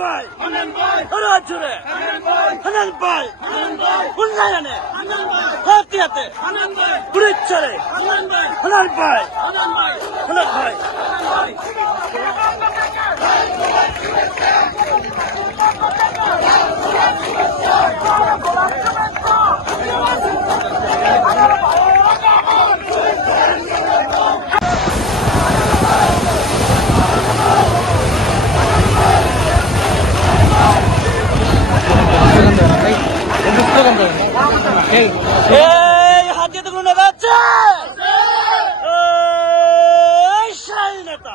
ভাই রাজুরে ভাই উন্নয়নে হাতিয়াতে পুরিচ্ছরে ভাই ভাই হাত দিয়ে তো কোনো যাচ্ছে স্বাধীনতা